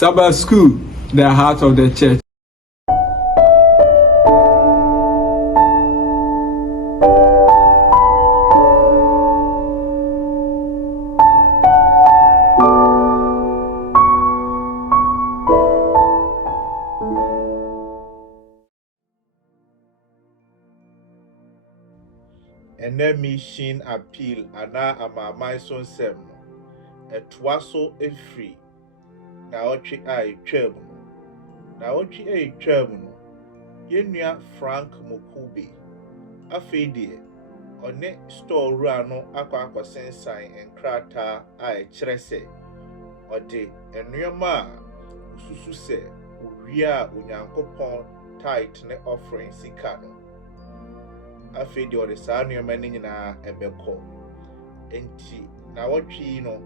Sabbath School, the heart of the church. And then mission appeal ana amamai son sem etwaso efri na ochi ai twam na ochi ai twam no yenua Frank Mokube afede one store rua no akwa sensan enkrata ai kire se ode enuema ususu se owia onyankopon tithe ne offering sika no afede ode saa nuema ni nyina ebekọ enti na wotwi no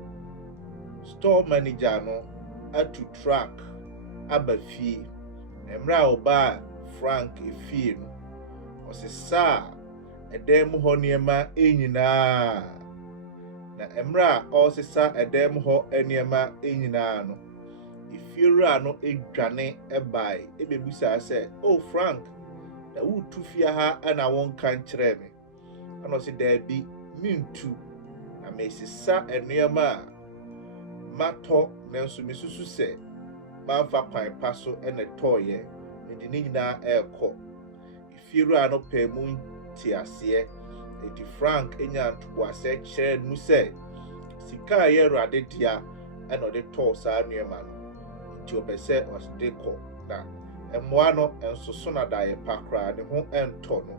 store manager no atu track abafie emra oba Frank efie no osesa edem ho niema enyina na emra osesa edem ho eniema enyina no efiera no edwane ebai ebebusa se oh Frank na wutu fia ha ana won kan kire me ana se da bi mintu na mesisa eniema mato nenso misusu se manfa kwan paso ene toye ndi nyina ekọ ifiru ano pemu ti ase edi Frank enya ntubo ase kire nu se sika ye rade dia eno de to sa nuema no ti obese osde ko na emoa no ensoso na dae pakra ne ho ento no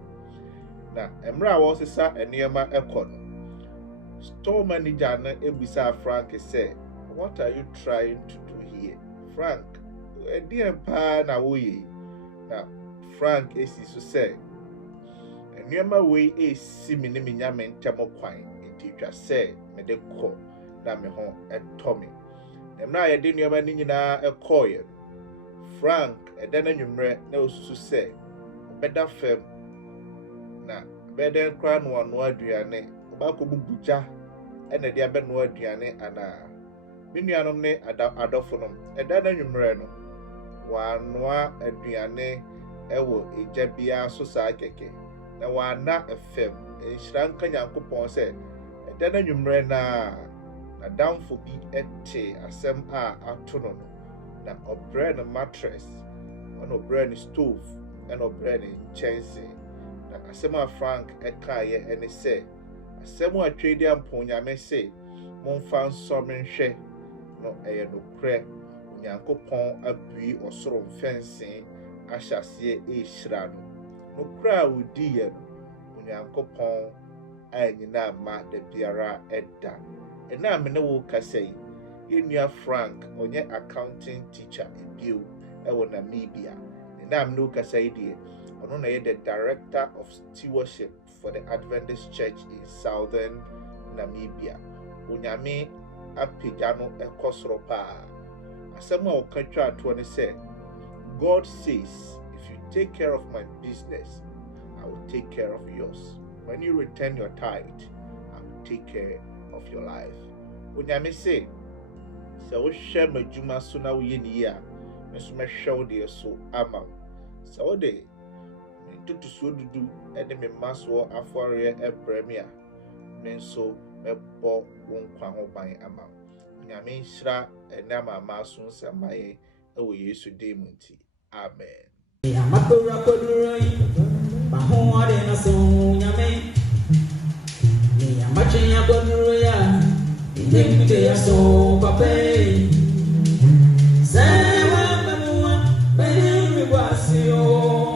na emra wo sesa eniema ekọ no store manager na ebisa Frank say, what are you trying to do here? Frank, pa na woye. Na Frank esi so say, enyema we esi me ne nyame ntemo kwan enti twa say me de kọ na me ho etomi. Emra ye de nyema ni nyina ekoye. Frank edana nwumre na osusu say, obeda fam na beden kra no ano aduane obako bubuja ene de abeno aduane ana minuanom ne adofonom edana nwumre no wanoa aduane ewo ejabia so saa keke na wana efem enhyiranka nyankopon se edana nwumre na damfo bi ete asem a atono no na obrand mattress on obrand stove and obrand chense na asem a Frank ekaye ene se asem a twedi amponyame se momfa nsomenhwe no eye no kre nyankopon abui osoro mfense ahyase ehira no kra odi ye no nyankopon anyina ma de biara eda ena me ne wo kasai yenua Frank onye accounting teacher ebio ewo Namibia ena me ne wo kasai die ono na ye the director of stewardship for the Adventist Church in Southern Namibia onyame apejano ekosoro pa asema okatwa to ne say God says if you take care of my business I will take care of yours when you return your tithe I will take care of your life onyame say so wo hwe madwuma so na wo ye ni ya meso me hwe de so ama so de tutu so dudu ede me maso afore ebremia menso mebo wonkwa ho ban ama nyame nhira enama maso nsamaye ewo Yesu demunti amen ya makura koduroi baho ade na so nyame ni ya mache ya koduroi ya ndekute ya so pape sewa mamua beni kwasio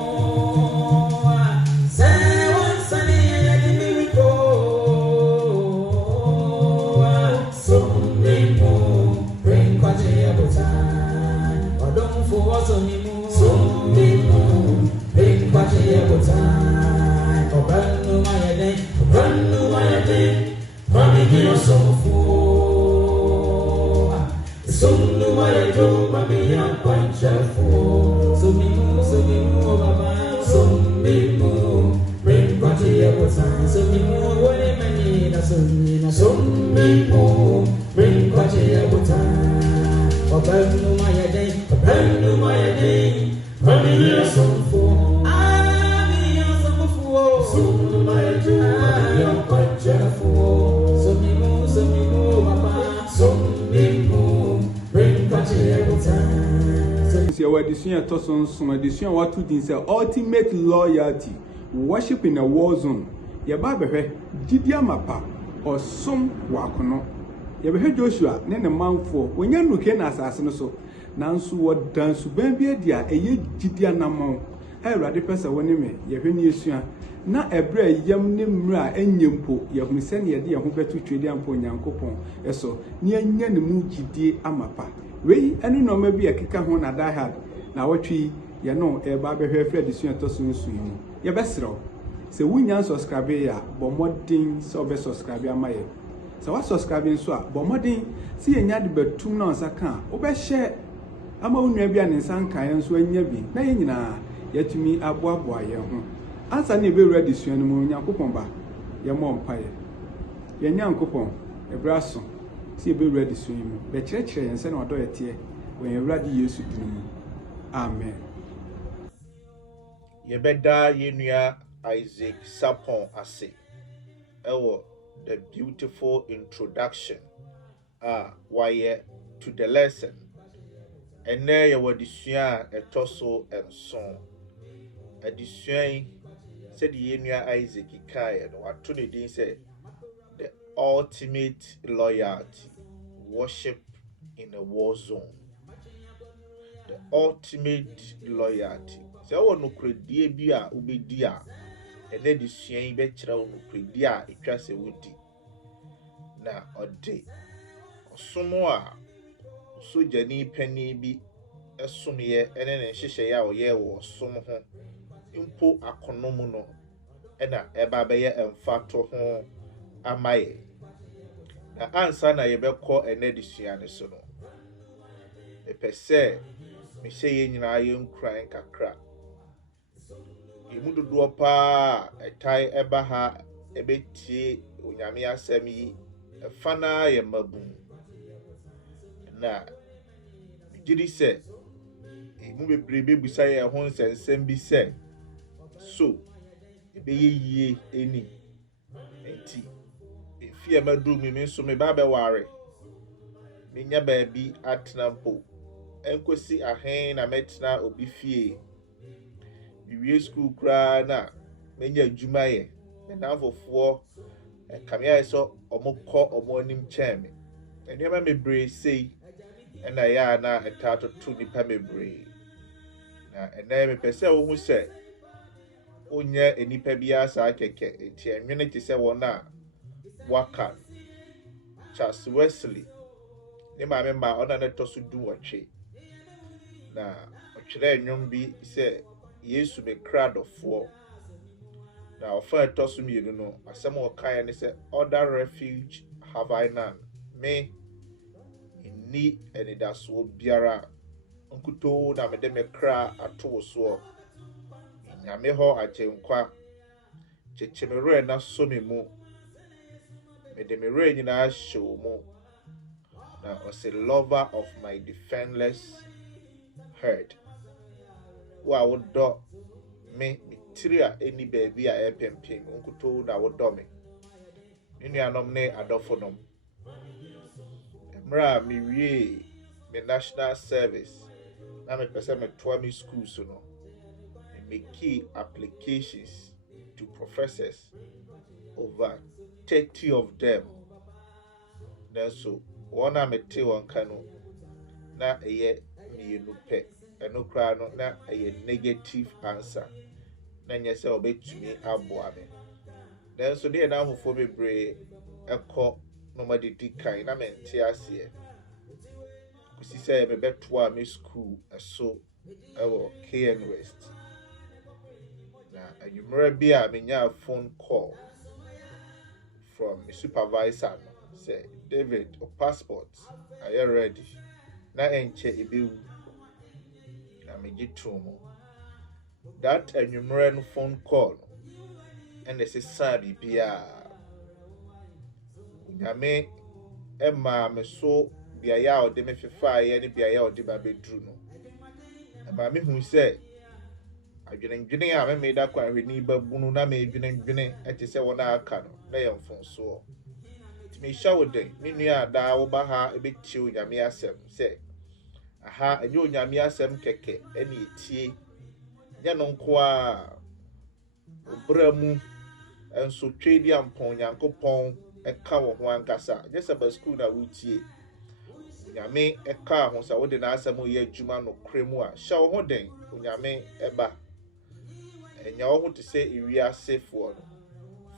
bring day, brand new my day, family a song for. I'm a song for. So my day, I'm quite cheerful. So me move, papa. So me move, bring back every time. So our decision to some decision what to do say ultimate loyalty, worship in a war zone. Your Bible Gideon mapa or some wakono. You be Joshua, then the man for when you look in assassin so. Nansu what dance to be dia a ye Gideon namon. I rather person when me, you when you na ebre yam ne mra enyempo ye hu se ne ye ho betu twede ampo nyankopon eso ne anya ne mu gidie amapa wei enu no ma bi ekeka ho na die hard na wotwi ye no e ba behwe fred suan to so nsu yi ye besro se wunya subscribe ya bo modern so be subscribe amaye se wa subscribe nso a bo modern se ye nya de betum na onsa kan wo be share ama unwa bia ne nsankan nso anya bi na ye nyina yatumi aboaboa ye ho ansa na ebe ready suan mu nyankopon ba ye mo mpaye ye nyankopon ebraso si ebe ready suan mu be kirekire yen se na odo yete when you ready Yesu dinu amen ye beda yenua Isaac Sapon ase ewo the beautiful introduction why to the lesson ene ye wadisua etoso enson adisua said yenua Isaac kai no ato ne din say the ultimate loyalty, worship in a war zone. The ultimate loyalty. So no credit be a ubedia, and then the same betcha no credit it just a woody. Na a day or some more so Jenny penny be a sum year and then shisha or year or some home impo akonomuno and a ebabe and factor home amaye. Na answer na yebeko enedisuane so no. Epese me se ye nyina ye nkran kakra. Yemu dodo pa etai eba ha ebetie onyame asem yi efana ye mabum. Na gidi se emu bebre bebusa ye ho nsensem bi se so ebe ye eni enti efie madu mi so me ba be ware menya baabi atena mpo enkosi ahen na metena obi fie biwie school kra na menya adwuma ye na afofo kamia so omukọ omonim cheme enema mebre sei na ya na etato tu nipa mebre na ena me pese wo hu se onya enipa bia sa keke enti enwene ti se wona waka Charles Wesley ne maame ma ona na tosu du watwe na otwere enwom bi se Yesu be cradofo na ofa tosu mienu no asem o kan ne se other refuge have I none me inni enidaso biara nkuto na mede me kra ato so nyame ho agenkwa chechemere na so me mu mede me re nyina show mu na was a lover of my defenseless herd wa wodo me tria any baby a epempem nkuto na wodo me nuanom ne adofonom emra me wie me national service na me pese me to me school so no me key applications to professors over 30 of them then so one amete one kanu na eye mienu pe eno kra no na eye negative answer na nyese obetumi aboa me then so dey na hofo bebre ekọ no ma didi kan na mente ase kusi say me beto a me school so ewo KN West na anumere bi a menya a phone call from my supervisor say David or passport are you ready na enche ebewu na me gitumo that anumere phone call and they say bibia nyame emma me so biaya o de me fefa ye ne biaya o de ba bedru no ba me hu se adwenendwene a me meda kwa hweni babunu na me dwenendwene ete se wona aka no na ye mfonso ti me hya wo den me nua da wo ba ha ebeti onyame asem se aha enye onyame asem keke ene etie nya no nko a obramu enso twedi ampon Nyankopɔn eka wo ho ankasa je se ba school na wutie onyame eka ho sa wo de na asem ye adwuma no kremu a hya wo ho den onyame eba enya wo ho te se iwi asefo no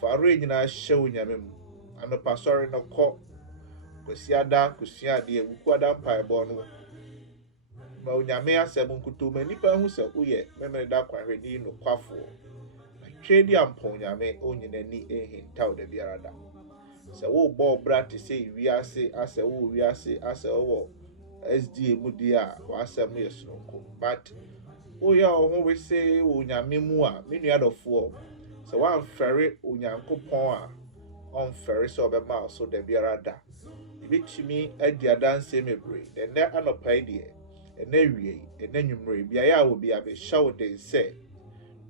faro nyina hye onyame mu anopa sori no kɔ kwasiada kusiade ewukwada paebo no ma onyame asem nkuto ma nipa hu se woyɛ memere da kwahwedi no kwafo twedi ampon onyame onyinani ehintaw da biara da se wo bo bra te se iwi ase ase wo wi ase ase wo SDA mu dia wa asem yɛ sonko but oya ho we se onyame mu a me nua dɔfo se wan fɛre onyankopɔn a on fɛre se obema so da biara da ibitimi adi adanse mebre ene anopa ide ene wie ene nwumre bia ya wo bia be hyawo den se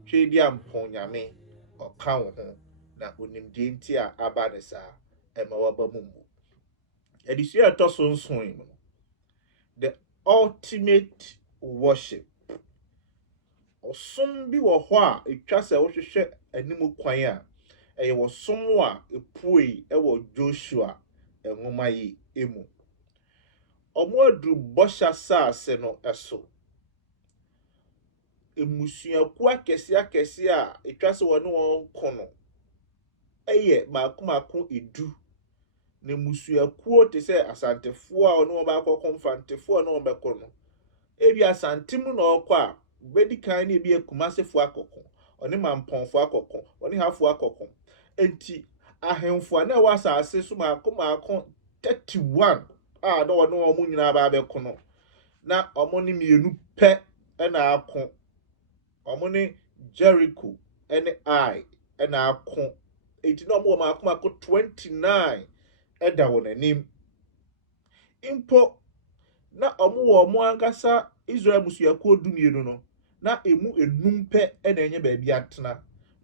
twedi ampon nyame ɔka wo ho na onimdie nti a aba ne saa ema waba mumu edisua to so nson mu the ultimate worship osom bi wo ho a etwa se wo hwehwɛ animu kwan a ɛyɛ wo som a epuei ɛwɔ Joshua enwoma yi emu ɔmo aduru bɔhyɛ saase no ɛso emusuaku akɛse a etwa se wɔne wɔn kono ɛyɛ maako edu na emusuaku te sɛ asantefo a ɔne wɔn baakɔ konfantefo a ɔne wɔn bɛkɔ no ebi asantem na ɔkɔ a bedi kan na ebi akumasefo akɔkɔ ɔne mamponfo akɔkɔ ɔne hafo akɔkɔ enti ahemfo na ɛwɔ asase so maako 31 a na ɔne wɔn nyinaa ba bɛkɔ no na ɔmo ne mienu pɛ na akɔ ɔmo ne Jericho ene Ai na akɔ enti na ɔmo maako 29 ɛda wɔn anim impo na ɔmo wɔ ɔmo ankasa Israel musuakuo dumienu no na emu enum pɛ na enye baabi atena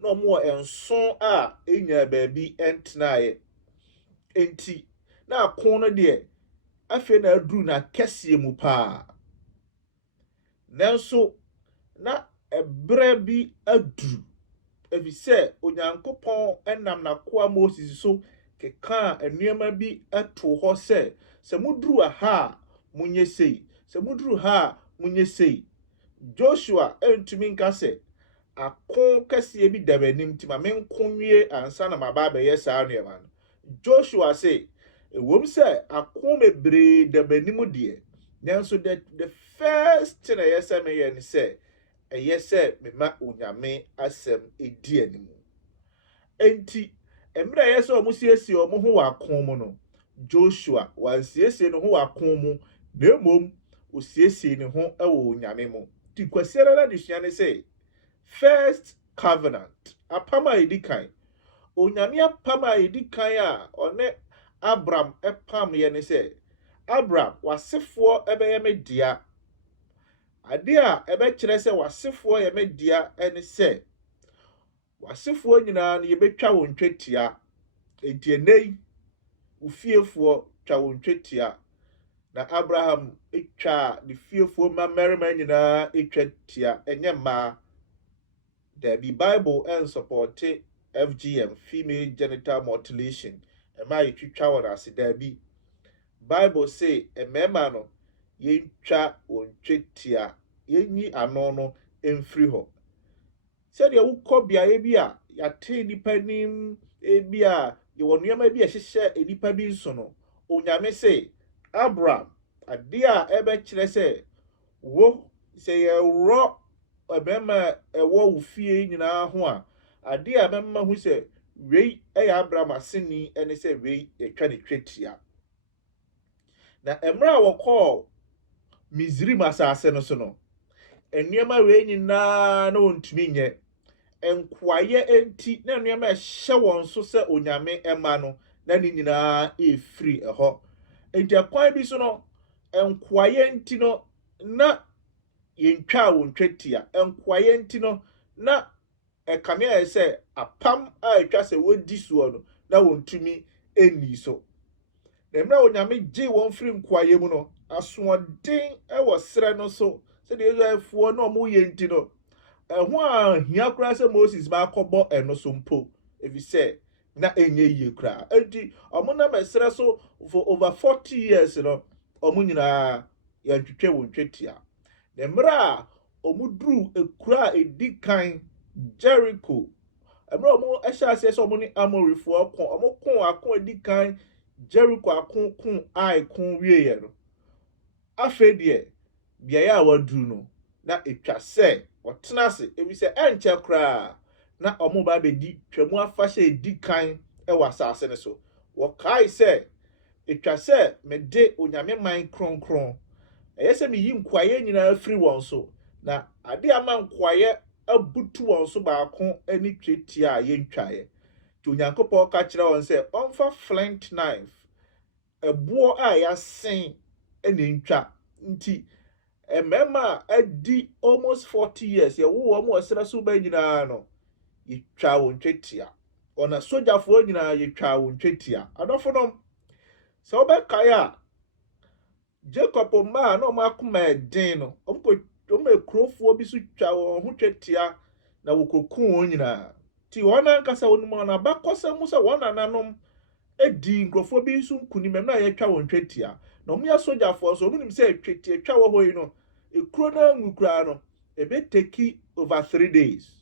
na ɔmo wɔ enson a enya baabi entenae enti na akon no de afi na aduru na kɛseɛ mu paa nanso na ɛbrɛ bi aduru efisɛ onyankopɔn ɛnam na koa Moses so keka anuama bi ɛto hɔ sɛ muduru aha munye sei sɛ muduru ha munye sei Joshua entumi nka sɛ akon kɛseɛ bi da banim ti ma menkonwie ansa na maba bɛyɛ saa nneɛma no Joshua sɛ ewom sɛ akon mebree da banim deɛ nanso the first thing ɛyɛ sɛ meyɛ ne sɛ ɛyɛ sɛ mema onyame asɛm edi anim enti emre ɛyɛ sɛ ɔmo siesie ɔmo ho wɔ akon mu no Joshua wansiesie ne ho wɔ akon mu na emom osiesie ne ho ɛwɔ onyame mu ti kwasiara na desua ne sɛ first covenant apam a edi kan onyame apam a edi kan a ɔne Abraham ɛpam yɛ ne sɛ Abraham wasefoɔ ɛbɛyɛ me dia ade a ɛbɛkyerɛ sɛ wasefoɔ yɛ me dia ɛne sɛ wasefoɔ nyinaa no yɛbɛtwa wɔn twetia enti enei ufiefoɔ twa wɔn twetia na Abraham etwa ne fiefoɔ mmarima nyinaa etwa tia enye mmaa there be Bible and support FGM female genital mutilation ema yetwitwa wɔn ase there be Bible say emema no yentwa wɔn twetia yenyi ano no emfiri hɔ sɛ deɛ wukɔ biaye bi a yate nipa nim ebi a yɛwɔ nneɛma bi a hyehyɛ nipa bi nso no onyame sɛ Abraham ade a ɛbɛkyerɛ sɛ wo sɛ yɛwɔ ɛbɛma ɛwɔ wo fie nyinaa ho a ade a bɛma ho sɛ wei ɛyɛ Abraham aseni ɛne sɛ wei etwa ne twetia na emra a wɔkɔ Mizrim asase no so no nneɛma wei nyinaa na wɔntumi nyɛ enkwaye enti na nneɛma ɛhyɛ wɔn so sɛ onyame ɛma no na ne nyinaa efiri ɛhɔ enti akwan bi so no enkwaye nti no na yentwa wo ntwetia enkwaye nti no na ekanea ese apam a etwa se wodi suo no na wontumi eni so demra onyame gye won firi nkwaye mu no asoɔden ɛwɔ srɛ no so se de Israelfoɔ no mo yɛ nti no ɛho a hia kora sɛ Moses ba akɔbɔ ɛno so mpo efi sɛ na enye yie kora enti ɔmo na mesrɛ so for over 40 years no ɔmo nyinaa yɛntwetwe wo ntwetia demra ɔmo duru ekura edi kan Jericho emra ɔmo ɛhyɛ ase sɛ ɔmo ne Amorifoɔ ko ɔmo ko ako edi kan Jericho akon ai kon wieye no afɛ deɛ biaye a waduru no na etwa sɛ wɔtena se ebi sɛ ɛnkyɛ kraa na ɔmo ba bedi twamu afa hyɛ edi kan ɛwɔ asase ne so wɔkae sɛ etwa sɛ mede onyame man kronkron ɛyɛ sɛ meyi nkwaye nyinaa firi wɔn so na ade ama nkwaye abutu wɔn so baako ani twetia a yɛntwae to Nyankopɔn ka kyerɛ wɔn sɛ ɔmfa flint knife ɛboɔ a yasen ɛne ntwa nti emema adi almost 40 years yɛwo wɔn mo ɔsra so ba nyinaa no yɛtwa wo ntwetia ɔna sojafoɔ nyinaa yɛtwa wo ntwetia adɔfo nom sɛ wobɛkae a Jacob ma na ɔmo akoma ɛden no ɔmo ekurofoɔ bi so twa wɔn ho twetia na wɔkɔku wɔn nyinaa ti wɔn ankasa wɔn mu na bakɔsɛ mu sɛ wɔn nananom edi nkrɔfoɔ bi so nkuni mɛm na yɛtwa wɔn twetia na ɔmo yɛ sojafoɔ so ɔmo nim sɛ twetia twa wɔ hɔ yi no ekuro na ngukura no ebe take over 3 days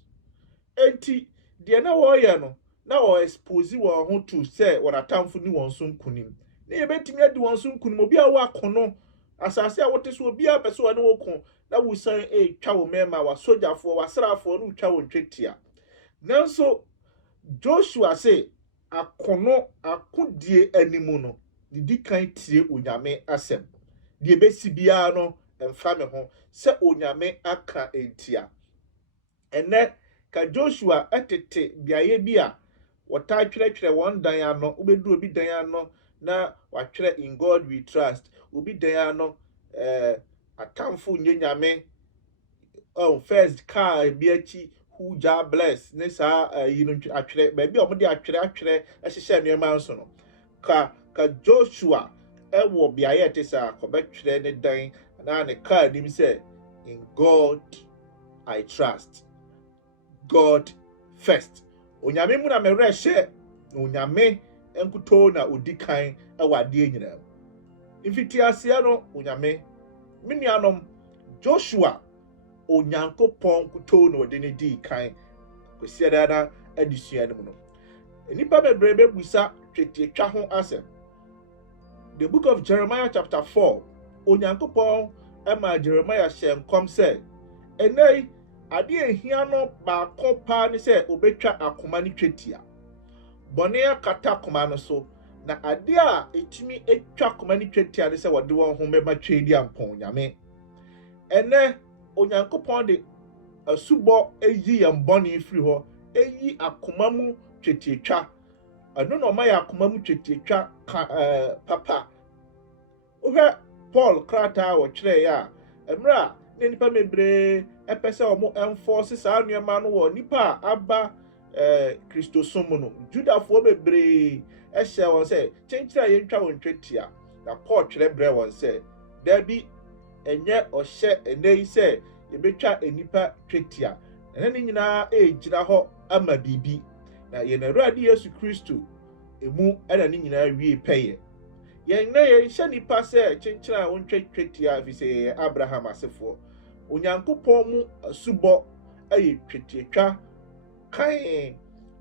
enti deɛ na wɔyɛ no na wɔ expose wɔn ho to sɛ wɔn atamfo ni wɔn so nkunim na yɛbɛtumi adi wɔn so nkunim obi a wɔ akono asase a wɔte so obi a pɛ so wɔne wɔko na wusan twa wo mɛma wa sojafoɔ wa srafoɔ no twa wɔn twetia nanso Joshua say akono akodie animu no didi kan tie onyame asɛm die besi bia no emfa me ho sɛ onyame aka entia ene ka Joshua etete biaye bi a wɔta twerɛtwerɛ wɔn dan ano obedu obi dan ano na watwerɛ in God we trust obi dan ano atamfo nyanyame first car bi achi who ja bless ne sa you know atwerɛ ba bi ɔmo de atwerɛ ɛhyehyɛ nneɛma nso no ka Joshua ɛwɔ biaye te sa kɔbɛtwerɛ ne dan na ne car nim sɛ in God I trust God first onyame mu na merɛ hyɛ onyame enkuto na odikan ɛwɔ ade nyinaa mfiti asia no onyame minianom Joshua onyankopɔn kuto na ɔde ne di kan kwesiada na adisua no mu no enipa bebrebe busa twetiatwa ho asɛm the book of Jeremiah chapter 4 onyankopɔn ɛma Jeremiah hyɛ nkɔm sɛ enei ade ehia no baako pa ne sɛ obetwa akoma ne twetia bɔne akata akoma no so na ade a etimi etwa akoma ne twetia ne sɛ wɔde wɔn ho bɛma twedi ampɔn nyame ene onyankopɔn de asubɔ eyi yɛn bɔne firi hɔ eyi akoma mu twetiatwa ɛno na ɔma yɛ akoma mu twetiatwa papa ohwɛ Paul krataa wɔkyerɛ ya emra ne nipa mebree ɛpɛ sɛ ɔmo enforce saa nneɛma no wɔ nipa aba Kristosom no Judafoɔ bebree ɛhyɛ wɔn sɛ kyenkyere a yɛntwa wɔn twetia na Paul kyerɛ brɛ wɔn sɛ dabi enye ɔhyɛ enei sɛ yɛbɛtwa enipa twetia ɛna ne nyinaa egyina hɔ ama bibi na yɛn Awurade Yesu Kristo emu ɛna ne nyinaa wie pɛyɛ yɛn na yɛnhyɛ nipa sɛ kyenkyere a wɔntwa twetia fi sɛ yɛyɛ Abraham asefoɔ onyankopɔn mu asubɔ ɛyɛ twetiatwa kan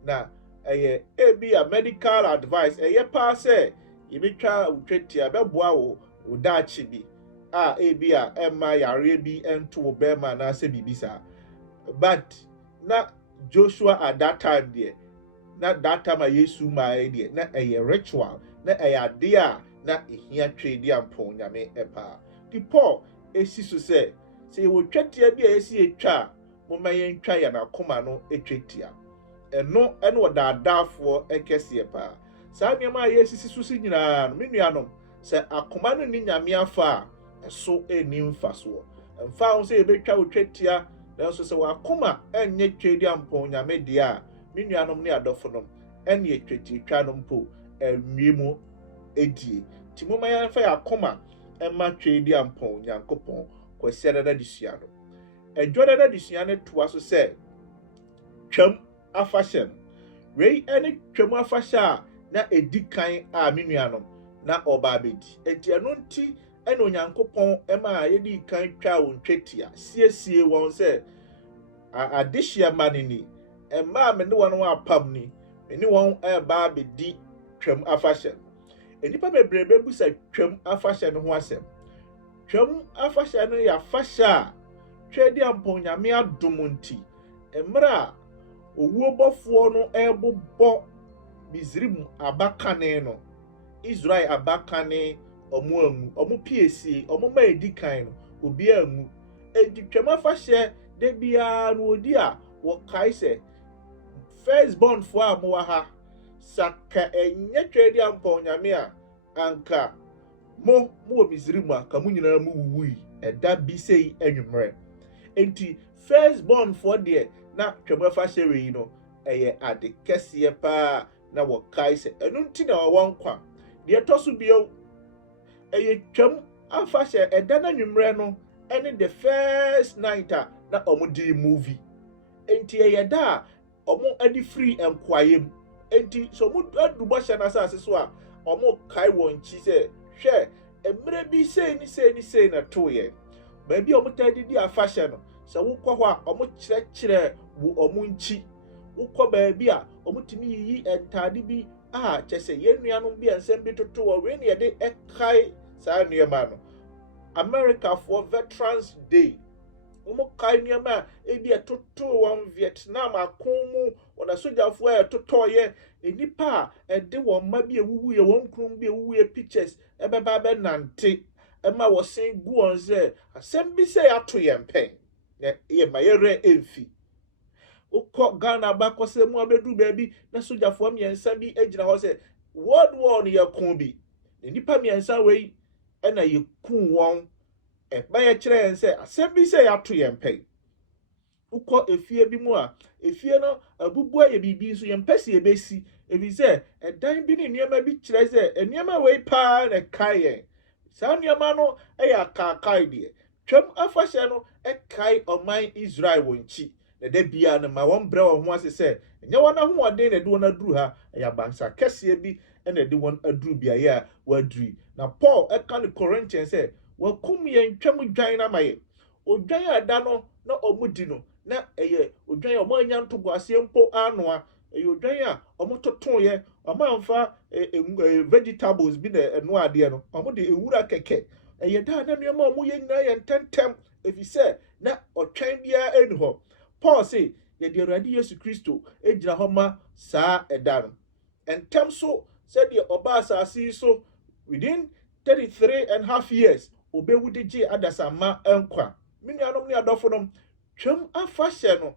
na ɛyɛ ebi a medical advice ɛyɛ pa sɛ yɛbɛtwa twetia bɛboa wo daakye bi a ebi a ɛma yare bi ɛnto wo bɛma na sɛ bibisa but na Joshua at that time there na that time a Yesu mae there na ɛyɛ ritual na ɛyɛ ade a na ehia twedi ampɔn nyame ɛpa di Paul esi so sɛ yɛwɔ twetia bi a esi etwa moma yɛntwa yɛ na koma no etwetia ɛno ɛne ɔdaadaafoɔ ɛkɛseɛ pa saa nneɛma a yɛsisi so si nyinaa no menuanom se akoma no ni nyame afa eso eni mfaso mfa ho se ebetwa otwetia na so se wakoma enye twedi ampon nyame dia a me nuanom ne adofonom ene etweti twa no mpo enwiemu edie ti mo mayan fa yakoma emma twedi ampon nyankopon kwasiada da disua no edwoda da disua ne toa so se twam afahye wei ene twam afahye na edikan a me nuanom na oba abedi enti eno nti ene onyankopon emma yedi kan twa wontwetia siesie won se adehia manini emma me ne won apam ni eni won eba abedi twam afahye enipa bebrebe bu se twam afahye no ho asem twam afahye no ya fahye twedi ampon nyame adom nti emra owuo bofo no ebobbo Mizrim abakane no Israel abakane omu PSC omu ma edikan no obi amu edi twam afahye de bia no odi a wo kai se first born fo amowa ha saka enye twedi ampon nyame a anka mo Mizrim a ka munyina mu wuwi eda bi sei anwumre enti first born fo de na twam afahye we no eye ade kese pa na wo kai se enu nti na wo kwa de tosu bio eye twam afahye eda na nwumre no ene the first night na omudi movie enti eye da omo adi free enkwayem enti so mu adubo hye na asase so a omo kai won chi se hwe emre bi sei ni na toye ba bi omo tadidi afahye no se wo kwo ho a omo kire wo omo nchi wo kwo ba bi a omo timi yi entade bi a chese yenuanom bi ensem bi toto wo we ne ye de ekai sa nuema no America for Veterans Day omo kai nuema ebi etoto won Vietnam akomu ona sojafo etoto ye enipa ede won ma bi ewuwu ye won krum bi ewuwu ye pictures ebeba be nante ema wo sen gu on ze asem bi se ato ye mpen ye ma ye re emfi ukọ Ghana ba kose mu abedu baabi na sojafo miensa bi agina ho se world war no ye kon bi nipa miensa wei ena ye kun won ba ye kire yen se asem bi se ato ye mpen ukọ efie bi mu a efie no abubu ye bibi nso ye mpese ye besi ebi se edan bi ni niema bi kire se niema wei pa na kai sa niema no ya kai de twam afahye no kai oman Israel wonchi na da bia na ma won bre won ho ase se enye wona ho odin na de wona duru ha ya bansa kese bi na de won aduru bia ya waduri na Paul eka ne Corinthians se wakum ye ntwam dwan na maye odwan ada no na omudi no na eye odwan omo anya ntogo ase mpo anoa eye odwan a omo toton ye omo amfa vegetables bi na eno ade no omo de ewura keke eye da na nuema omo ye nyina ye ntentem efise na otwan bia enu ho Paul say ye de Awurade Yesu Kristo ejira homa saa eda no entem so said the oba asase so within 33.5 years obewudi je adasama enkwa minuanom ne adofonom twam afahye no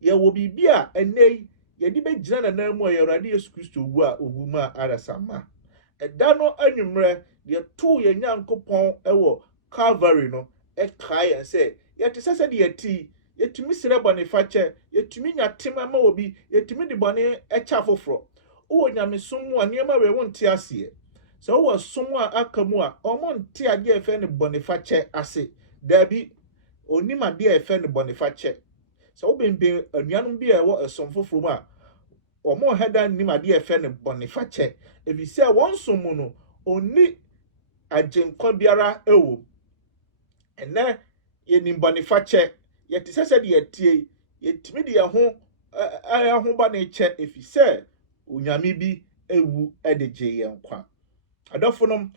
ye wo bibia enei ye di begina na namu ye Awurade Yesu Kristo ogu a oguma adasama eda no anwumre de to ye nyankopon ewo Calvary no kai en say ye te sese de yeti yetumi sire bonifache yetumi nyatema ma obi yetumi de bone echa foforo wo nyamesom mu aniema we wonte ase se wo som a akamu a omo nte ade efe ne bonifache ase dabi onima de efe ne bonifache se wo bembe anuanom bi ewo esom foforo mu a omo heda nima de efe ne bonifache ebi se won som mu no oni agenkwa biara ewo ene ye ni bonifache yeti sese de yetie yetimi de ho ho ba na che efise onyame bi ewu edeje ye nkwa adofonom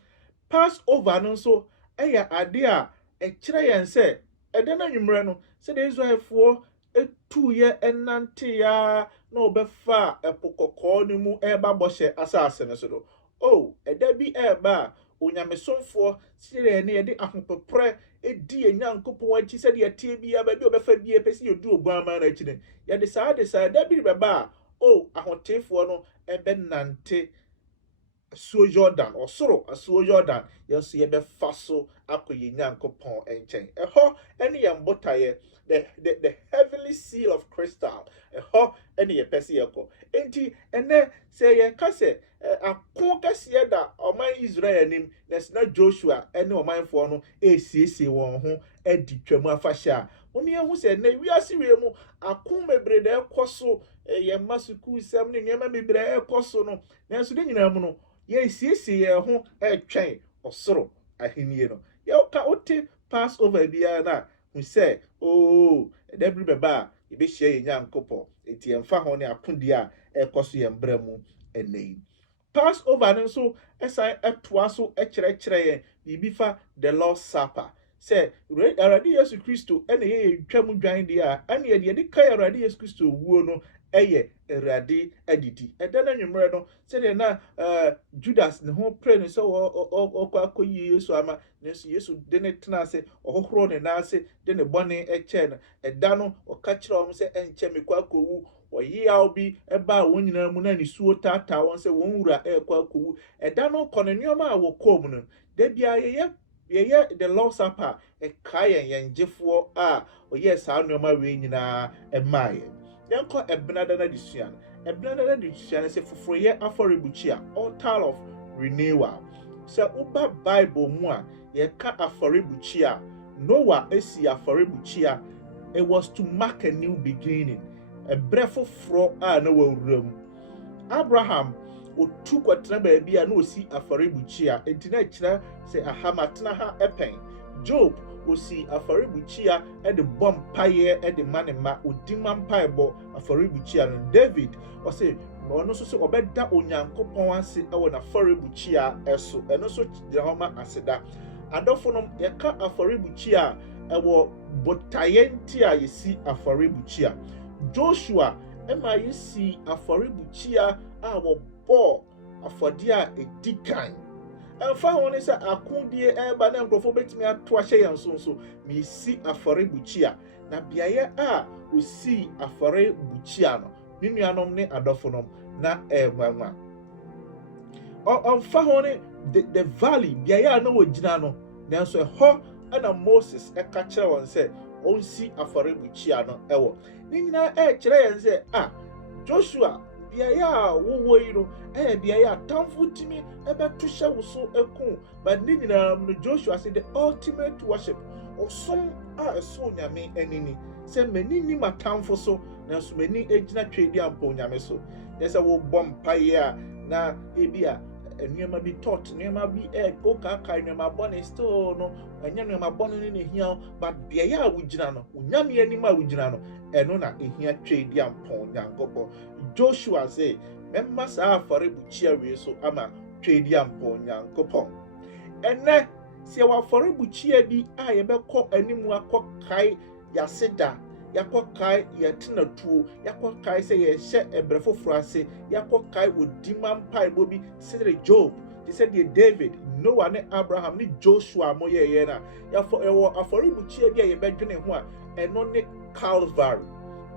pass over no so eya ade a ekire yen se ede na nwumre no se de Israelfo etu ye enante ya na obefa epokoko ni mu eba boshe asase no so do oh ede bi eba onyamesomfo sire ne ye de ahopepre edi enyankopon achi se de atie bia ba bi obefa bia pesi yodu obuama na achi ne ye de saa da bi beba oh ahotefo no ebe nante asuo Jordan ɔsoro asuo Jordan yɛnso yɛbɛfa so akɔ yɛn Nyankopɔn nkyɛn ɛhɔ ɛne yɛn botaeɛ the heavenly seal of crystal ɛhɔ ɛne yɛpɛ sɛ yɛkɔ enti ɛnɛ sɛ yɛka sɛ ako kɛseɛ da ɔman Israel anim na sena Joshua ɛne ɔmanfoɔ no ɛsiesie wɔn ho adi twam afahyɛ a wɔn yɛn ho sɛ na wiase wie mu ako mebree na ɛkɔ so yɛn mma sukuu sɛm ne nneɛma mebree ɛkɔ so no nanso ne nyinaa mu no yɛsiesie yɛn ho ɛtwɛn ɔsoro ahennie no yɛka wote Passover biara na hu sɛ ɛdabiri bɛba a yɛbɛhyia yɛn Nyankopɔn enti yɛmfa ho ne akodi a ɛkɔ so yɛn brɛ mu ɛnɛ yi Passover no nso ɛsan ɛtoa so ɛkyerɛkyerɛ yɛn biribi fa the Lord's Supper sɛ Awurade Yesu Kristo ɛna yɛyɛ twam dwan deɛ a ɛne yɛde ka Awurade Yesu Kristo wuo no ɛyɛ Awurade adidi ɛda no anwummerɛ no sɛdeɛ na Judas ne ho pray no sɛ ɔkɔ akɔyi Yesu ama nanso Yesu de ne tena ase ɔhohoro ne nan ase de ne bɔne ɛkyɛɛ no ɛda no ɔka kyerɛ wɔn sɛ ɛnkyɛ me kɔ akɔwu ɔyeyaw bi ɛbaa wɔn nyinaa mu na nisuo taataa wɔn sɛ wɔn wura ɛkɔ akɔwu ɛda no kɔ ne nneɛma a wɔkɔɔ mu no da biara yɛyɛ the Lord's Supper ɛka yɛn gyefoɔ a ɔyɛ saa nneɛma wei nyinaa ɛmaa yɛn yɛnkɔ ɛbenada no adesua no ɛbenada no adesua no sɛ foforoyɛ afɔrebukyia altar of renewal sɛ woba Bible mu a yɛka afɔrebukyia Noah esi afɔrebukyia it was to mark a new beginning ɛbrɛ foforɔ a na wɔwura mu Abraham otu kɔtena baabi a na osi afɔrebukyia enti na kyerɛ sɛ ahamatena ha ɛpɛn Job osi afɔrebukyia ɛde bɔ mpaeɛ ɛde ma ne ma odi ma mpaebɔ afɔrebukyia no David ɔsɛ ɔno nso sɛ ɔbɛda Onyankopɔn ase ɛwɔ n'afɔrebukyia ɛso ɛno nso gyina hɔ ma aseda adɔfo no yɛka afɔrebukyia ɛwɔ botaeɛ nti a yɛsi afɔrebukyia Joshua ɛma yɛsi afɔrebukyia a wɔbɔ afɔdeɛ a ɛdi kan ɛmfa ho ne sɛ akodie ɛba na nkurɔfoɔ bɛtumi ato ahyɛ yɛn nso mesi afɔrebukyia na beaeɛ a osi afɔrebukyia no ne nuanom ne adɔfo nom na ɛnwanwa ɔmfa ho ne the valley beaeɛ a na wɔgyina no nanso ɛhɔ ɛna Moses ɛka kyerɛ wɔn sɛ ɔnsi afɔrebukyia no ɛwɔ ne nyinaa ɛkyerɛ yɛn sɛ Joshua beaeɛ a wowɔ yi no ɛyɛ beaeɛ a tamfo timi ɛbɛto hyɛ wo so ɛko but ne nyinaa no Joshua sɛ the ultimate worship ɔsom a ɛso Onyame anini sɛ m'ani nim atamfo so nanso m'ani gyina twɛdi ampa Onyame so ne sɛ wobɔ mpaeɛ a na ebi a nneɛma bi taught nneɛma bi okaka nneɛma bɔne still no ɛnyɛ nneɛma bɔne ne hia but beaeɛ a wogyina no Onyame anim a wogyina no ɛno na ehia twɛdi ampa Onyankopɔn Joshua sɛ mɛma saa afɔrebukyia wei so ama twɛdi ampa Onyankopɔn ɛnɛ sɛ wɔ afɔrebukyia bi a yɛbɛkɔ anim akɔ kae yɛaseda yakɔ kae yɛtena tuo yakɔ kae sɛ yɛhyɛ ɛbrɛ foforɔ ase yakɔ kae odi ma mpaebɔ bi sɛdeɛ Job te sɛ deɛ David Noah ne Abraham ne Joshua mo yɛyɛ na yɛwɔ afɔrebukyia bi a yɛbɛdwene ho a ɛno ne Calvary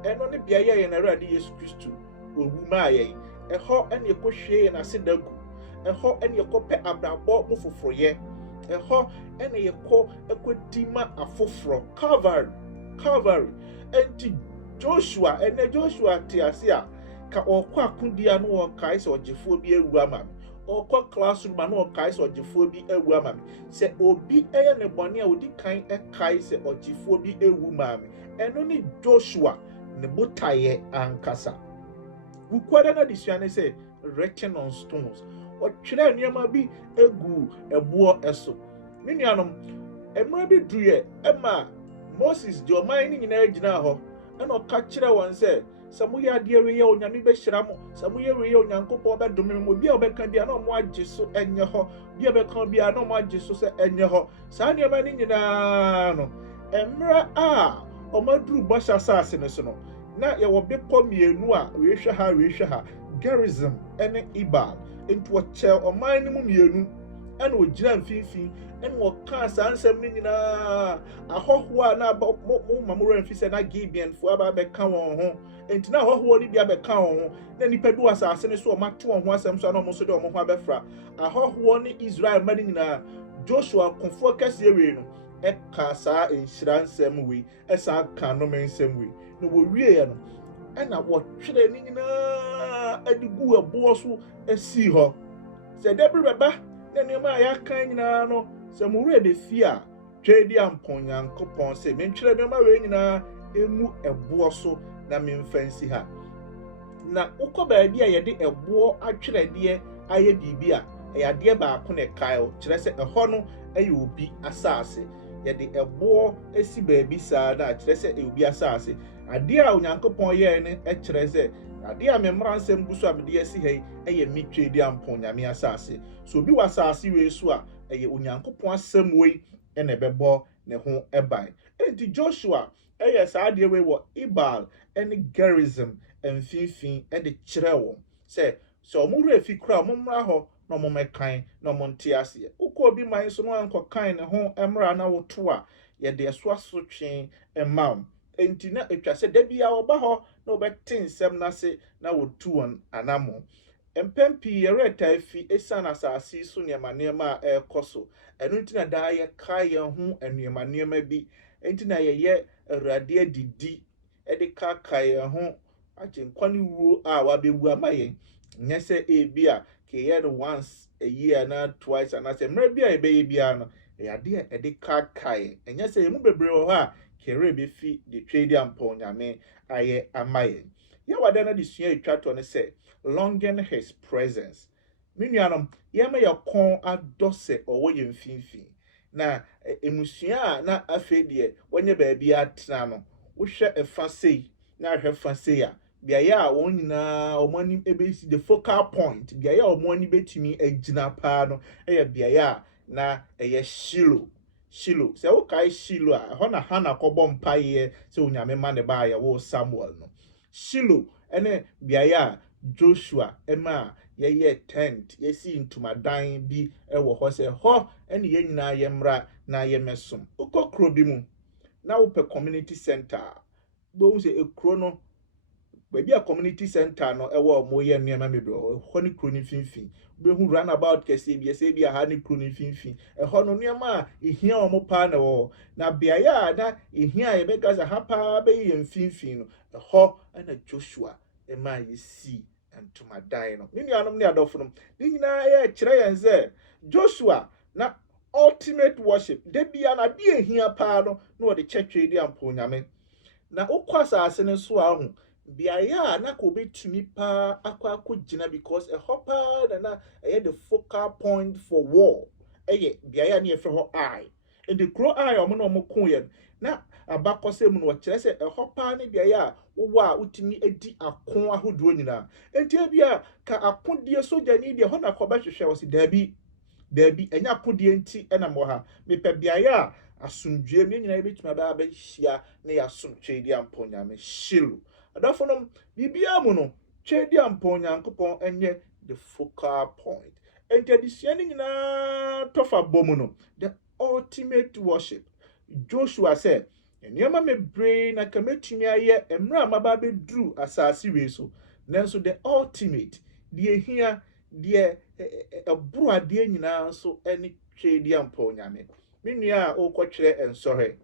ɛno ne beaeɛ yɛn Awurade Yesu Kristo owu maa yɛn ɛhɔ ɛne yɛkɔhwie yɛn aseda gu ɛhɔ ɛne yɛkɔpɛ abrabɔ mo foforoyɛ ɛhɔ ɛne ɛkɔdi ma afoforɔ Calvary enti Joshua te ase a ka ɔkɔ akodia no wɔkae sɛ ɔgyefoɔ bi awu ama me ɔkɔ classroom a no ɔkae sɛ ɔgyefoɔ bi awu ama me sɛ obi ɛyɛ ne bɔne a odi kan ɛkae sɛ ɔgyefoɔ bi awu ma me ɛno ne Joshua ne botaeɛ ankasa wukwada na adesua ne sɛ written on stones ɔtwerɛ nneɛma bi egu ɛboɔ ɛso ne nuanom mmerɛ bi duruyɛ ɛma Moses de ɔman ne nyinaa gyina hɔ ɛna ɔka kyerɛ wɔn sɛ moyɛ adeɛ wei yɛ Onyame bɛhyira mo sɛ moyɛ wei yɛ Onyankopɔn bɛdome mo bi a ɔbɛka bia na ɔmo agye so ɛnyɛ hɔ bi a ɔbɛka bia na ɔmo agye so sɛ ɛnyɛ hɔ saa nneɛma ne nyinaa no mmerɛ a ɔmo aduru bɔhyɛ asase no so no na yɛwɔ bepɔ mmienu a wehwɛ ha Gerizim ɛne Ebal nti wɔkyɛ ɔman no mu mmienu ɛna ogyina mfimfini ɛna wɔka saa nsɛm no nyinaa ahɔhoɔ a na mo mamora mfi sɛ na Gibeonfoɔ aba abɛka wɔn ho enti na ahɔhoɔ no bi abɛka wɔn ho na nipa bi wɔ asase no so ɔmato wɔn ho asɛm so na ɔmo nso de ɔmo ho abɛfra ahɔhoɔ ne Israel mma no nyinaa Joshua kofoɔ kɛseɛ wei no ɛka saa nhyira nsɛm wei ɛsan ka nnome nsɛm wei na wɔwieɛ no ɛna wɔtwerɛ ne nyinaa ɛde gu ɛboɔ so asi hɔ sɛ dɛbere bɛba na nneɛma a yɛaka nyinaa no sɛ mo wura bɛfi a twɛdi ampɔn Nyankopɔn sɛ mentwerɛ nneɛma wei nyinaa emu ɛboɔ so na memfa nsi ha na wokɔ baabi a yɛde ɛboɔ atwerɛdeɛ ayɛ biribi a ɛyɛ adeɛ baako na ɛkae kyerɛ sɛ ɛhɔ no ɛyɛ obi asase yɛde ɛboɔ esi baabi saa na kyerɛ sɛ ɛyɛ obi asase adeɛ a Onyankopɔn yɛɛ ne ɛkyerɛ sɛ adeɛ a mmemmra nsɛm gu so a mede asi ha yi ɛyɛ mitwe di ampɔn Nyame asase so obi wɔ asase wei so a ɛyɛ Onyankopɔn asɛm wei ɛna ɛbɛbɔ ne ho ɛban enti Joshua ɛyɛ saa adeɛ wei wɔ Ebal ɛne Gerizim mfimfini ɛde kyerɛ wɔn sɛ ɔmo wura fi kora ɔmo mmra hɔ na ɔmo mɛkan na ɔmo nte aseɛ wokɔ obi man so no ankɔkan ne ho mmra na woto a yɛde ɛso asotwe ɛma wo enti na etwa sɛ da bia ɔba hɔ na ɔbɛte nsɛm n'ase na wotu wɔn anamo mpɛn pii yɛrɛta fi esan asase so nneɛma a ɛrekɔ so ɛno nti na daa yɛka yɛn ho nneɛma bi enti na yɛyɛ Awurade adidi ɛde kaka yɛn ho agyenkwa ne wuo a wabɛwu ama yɛn nyɛ sɛ ebi a kɛyɛ no once a year na twice and sɛ mmerɛ bi a yɛbɛyɛ biara no ɛyɛ adeɛ ɛde kaka yɛn ɛnyɛ sɛ yɛn mu bebree wɔ hɔ a kɛrɛ bɛfi de twɛdi ampɔn Nyame ayɛ ama yɛn yɛwada no de sua etwa to ne sɛ longing his presence me nuanom yɛma yɛ kɔn adɔ sɛ ɔwɔ yɛn mfimfini na emusua a na afei deɛ wɔnyɛ baabi atena no wohwɛ ɛfa sei na ahwɛ fa sei a beaeɛ a wɔn nyinaa wɔn anim ebesi the focal point beaeɛ a wɔn ani betumi agyina paa no ɛyɛ beaeɛ a na ɛyɛ Shilo sɛ wokae Shilo a ɛhɔ na Hannah kɔbɔ mpaeɛ sɛ Onyame ma ne ba yɛwɔ Samuel no Shilo ɛne beaeɛ a Joshua ɛma yɛyɛ tent yɛsi ntomadan bi ɛwɔ hɔ sɛ hɔ ɛne yɛn nyinaa yɛmmra na yɛmɛsom wokɔ kuro bi mu na wopɛ community center bohu sɛ ekuro no baabi a community center no ɛwɔ ɔmo yɛ nneɛma bebree hɔ ne kuro ne mfimfini behu roundabout kɛseɛ bi ɛsɛ bi a ha ne kuro ne mfimfini ɛhɔ no nneɛma a ehia ɔmo paa na ɛwɔ na beaeɛ a na ehia a yɛbɛka sɛ ha paa bɛyɛ yɛn mfimfini no ɛhɔ ɛna Joshua ɛma yɛsi ntomadan no ne nuanom ne adɔfo no ne nyinaa yɛ kyerɛ yɛn sɛ Joshua na ultimate worship de bia na de ehia paa no na wɔde kyɛtwe di ampɔn Nyame na okɔ asase ne so ahu beaeɛ a na ko betumi paa akɔ gyina because ɛhɔ paa na ɛyɛ the focal point for war ɛyɛ beaeɛ a ne yɛfrɛ hɔ Ai and the kuro Ai ɔmo na ɔmo ko yɛ na abakɔsɛ mu no wɔkyerɛ sɛ ɛhɔ paa ne beaeɛ a wowɔ a wotumi adi ako ahodoɔ nyinaa enti ebia ka akodie sogyani deɛ hɔ na kɔbɛhwehwɛ wɔ si daabi ɛnya akodie nti ɛna mɔ ha mepɛ beaeɛ a asomdwue me nyinaa betumi aba abɛhyia na yɛasom twɛdi ampɔn Nyame Shilo adafo no bibia mu no twɛdi ampɔn Nyankopɔn ɛnyɛ the focal point enti adesua ne nyinaa tɔfa bɔ mu no the ultimate worship Joshua said nneɛma mebree na kametumi ayɛ mmerɛ a maba bɛduru asase wei so nanso the ultimate deɛ hia deɛ ɛboro adeɛ nyinaa so ɛne twɛdi ampɔn Nyame me nua a okɔtwerɛ nsɔhwɛ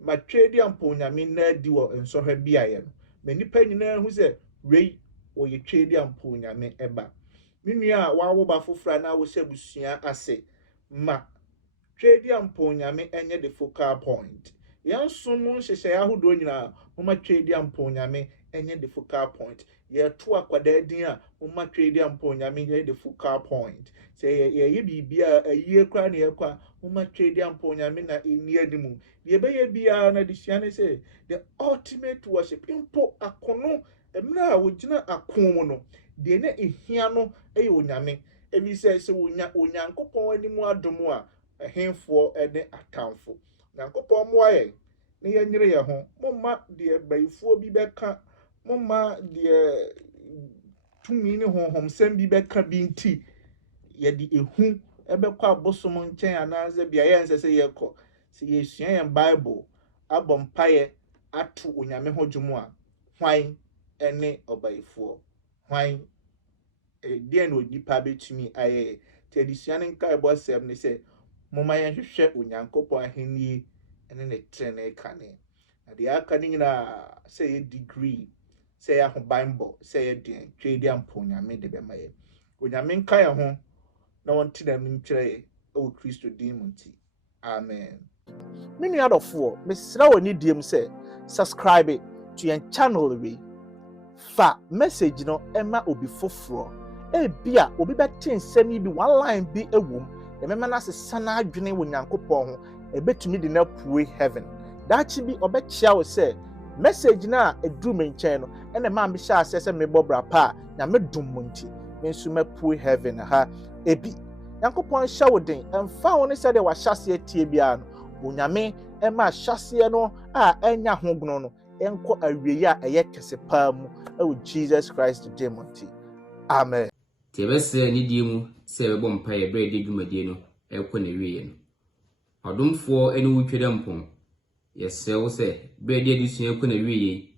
ma twɛdi ampɔn Nyame na di wɔ nsɔhwɛ biayɛ no me nipa nyinaa hu sɛ wei wɔyɛ twɛdi ampɔn Nyame ɛba me nua a wawo ba fofora na wo hyɛ busua ase ma twɛdi ampɔn Nyame ɛnyɛ the focal point yɛnsom nhyehyɛ ahodoɔ nyinaa moma twɛdi ampɔn Nyame ɛnyɛ the focal point yɛto akwadaa din a moma twɛdi ampɔn Nyame ɛnyɛ the focal point sɛ yɛyɛ biribi a ayie kora ne yɛkɔ a moma twɛdi ampɔn Nyame na ɛni animu deɛ ɛbɛyɛ biara na desua ne sɛ the ultimate worship mpo akono mmerɛ a wogyina ako mu no deɛ na ehia no ɛyɛ Onyame ebi sɛ Onyankopɔn anim adom a ɛhenfoɔ ɛne atamfo Nyankopɔn mmoa yɛn ne yɛnyere yɛn ho momma deɛ bayifoɔ bi bɛka momma deɛ tumi ne honhomsɛm bi bɛka bi nti yɛde ehu ebekɔ abosom nkyɛn anaasɛ bia yɛn sɛ yɛkɔ sɛ yɛsua yɛn Bible abɔ mpaeɛ ato onyame ho dwom a hwan ne ɔbayifoɔ hwan deɛ na onipa betumi ayɛ te adesua ne nkaebɔ sɛm ne sɛ momma yɛnhwehwɛ onyankopɔn ahenni ne ne trenee kane na deɛ aka ne nyinaa sɛ yɛ degree sɛ yɛ ahobanbɔ sɛ yɛ deɛ twɛ di ampo onyame de bɛma yɛ onyame nka yɛ ho na wɔnte na nkyerɛ yɛ ɛwɔ Kristo din mu nti amen. Me nua adɔfoɔ mesrɛ wɔ ne diem sɛ subscribe to yɛn channel we fa message no ɛma obi foforɔ ebia obi bɛte nsɛm yi bi one line bi ɛwom ɛmɛma no asesa n'adwene wɔ Nyankopɔn ho ɛbɛtumi de na pue heaven daakye bi ɔbɛkyia wo sɛ message na eduru me nkyɛn no ɛna ma mehyɛ asɛ sɛ mebɔ bra pa na medom mo nti me nso mapue heaven ha ebi Nyankopɔn hyɛ wo den ɛmfa wo ne sɛ de wahyɛseɛ tie bia no onyame ɛma hyɛseɛ no a ɛnya ho gno no ɛnkɔ awiei a ɛyɛ kɛse paa mu ɛwɔ Jesus Christ din mu nti amen. Tebese ni die mu sɛ bɛbɔ mpaeɛ brɛ di dwumadie no ɛkɔ na wiye no ɔdomfoɔ ɛne wo twɛdɛ mpɔn yɛsɛ wo sɛ brɛ di adesua ɛkɔ na wiye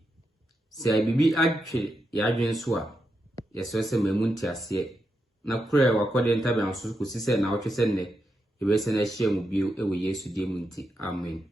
sɛ bibi atwe yɛadwen so a yɛsɛ sɛ mamu ntiaseɛ na kura wakɔde ntaban so kosi sɛ na wɔtwe sɛ nnɛ yɛbɛsɛ na hyɛ mu bio ɛwɔ Yesu din mu nti amen.